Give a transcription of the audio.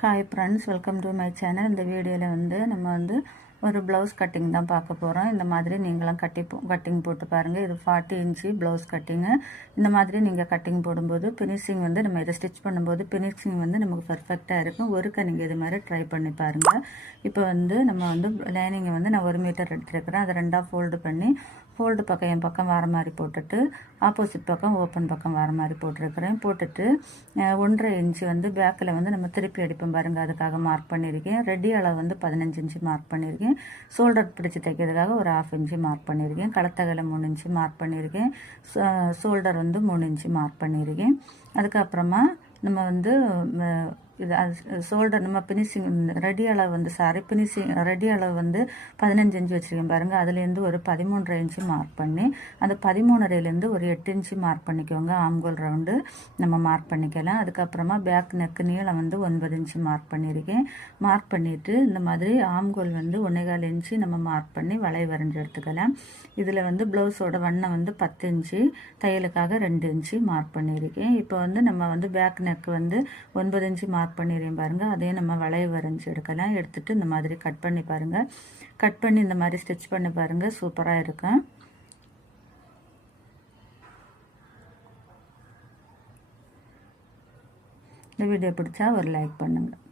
Hi friends, welcome to my channel. இந்த வீடியோவில் நம்ம ஒரு ப்ளவுஸ் கட்டிங் தான் பார்க்க போகிறோம். இந்த மாதிரி நீங்களாம் கட்டிங் போட்டு பாருங்கள். இது 40 இன்ச்சு ப்ளவுஸ் கட்டிங்கு. இந்த மாதிரி நீங்கள் கட்டிங் போடும்போது ஃபினிஷிங் நம்ம இதை ஸ்டிச் பண்ணும்போது ஃபினிஷிங் நமக்கு பர்ஃபெக்டாக இருக்கும். ஒருக்க நீங்கள் இது மாதிரி ட்ரை பண்ணி பாருங்கள். இப்போ நம்ம லைனிங்கை நான் 1 மீட்டர் எடுத்துருக்கிறேன். அதை 2ஆக ஃபோல்டு பண்ணி ஃபோல்டு பக்கம் என் பக்கம் வர மாதிரி போட்டுட்டு ஆப்போசிட் பக்கம் ஓப்பன் பக்கம் வர மாதிரி போட்டிருக்கிறேன். போட்டுட்டு 1.5 இன்ச்சு பேக்கில் நம்ம திருப்பி அடிப்போம் பாருங்கள். அதுக்காக மார்க் பண்ணியிருக்கேன். ரெடி அளவு 15 இன்ச்சு மார்க் பண்ணியிருக்கேன். ஷோல்டர் பிடிச்சி தைக்கிறதுக்காக ஒரு 1/2 இன்ச்சு மார்க் பண்ணியிருக்கேன். கழுத்தகலை 3 இன்ச்சு மார்க் பண்ணியிருக்கேன். ஷோல்டர் 3 இன்ச்சு மார்க் பண்ணியிருக்கேன். அதுக்கப்புறமா நம்ம இது ஷோல்டர் நம்ம ஃபினிஷிங் ரெடி அளவு ஃபினிஷிங் ரெடி அளவு 15 இன்ச்சு வச்சுருக்கேன் பாருங்கள். அதுலேருந்து ஒரு 13.5 இன்ச்சு மார்க் பண்ணி அந்த 13.5லேருந்து ஒரு 8 இன்ச்சு மார்க் பண்ணிக்கோங்க. ஆம்கோல் ரவுண்டு நம்ம மார்க் பண்ணிக்கலாம். அதுக்கப்புறமா பேக் நெக்கு நீளம் 9 இன்ச்சு மார்க் பண்ணியிருக்கேன். மார்க் பண்ணிவிட்டு இந்த மாதிரி ஆம்கோல் 1.25 இன்ச்சு நம்ம மார்க் பண்ணி வளைவு வரைஞ்சி எடுத்துக்கலாம். இதில் ப்ளவுஸோட வண்ணம் 10 இன்ச்சு, தையலுக்காக 2 இன்ச்சு மார்க் பண்ணியிருக்கேன். இப்போ நம்ம பேக் நெக்கு 9 இன்ச்சு மார்க் பண்ணிடுறேன் பாருங்கள். அதே நம்ம வளைவு வரைஞ்சி எடுக்கலாம். எடுத்துட்டு இந்த மாதிரி கட் பண்ணி பாருங்கள். கட் பண்ணி இந்த மாதிரி ஸ்டிச் பண்ணி பாருங்கள். சூப்பராக இருக்கும். இந்த வீடியோ பிடிச்சா ஒரு லைக் பண்ணுங்கள்.